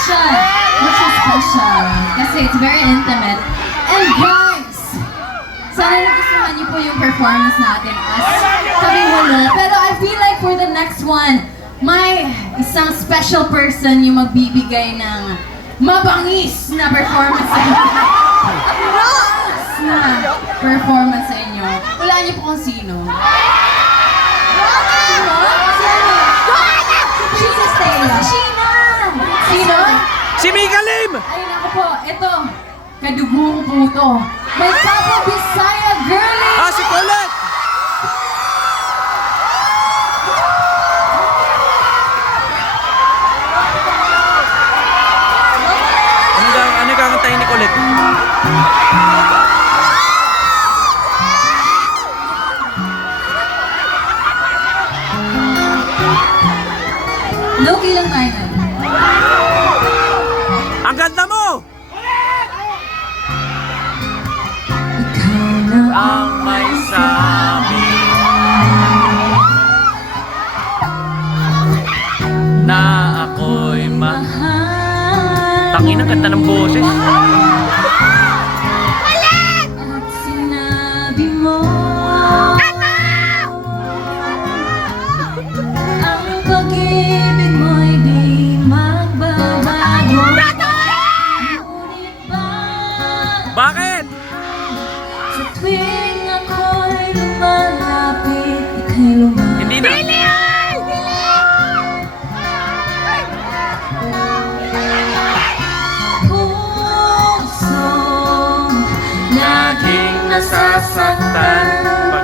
question, which is special, kasi it's very intimate. And guys, sana nagustuhan niyo po yung performance natin as kami wala. Pero I feel like for the next one, may isang special person yung magbibigay ng mabangis na performance sa inyo. Mabangis na performance sa inyo. Wala niyo po kung sino. Sino? Sino? Sheena Stella. Sheena! Sino? Si Mika Lim! Ay, naku po, ito. Kadugo ko po ito. May Papa Bisaya Girlie! Ah, si Colette! Ano kakantayin ni Colette? Loki lang tayo na. Ang ganda mo! Ikaw na Ang may sabi na ako'y mahal. Tangin, ang ganda ng boses. At sinabi mo ang pag-ibig mo'y di magbabago. Ngunit Bakit? sa tuwing ako'y lumalapit, ika'y lumalapit. Hindi na. Pusong Laging nasasaktan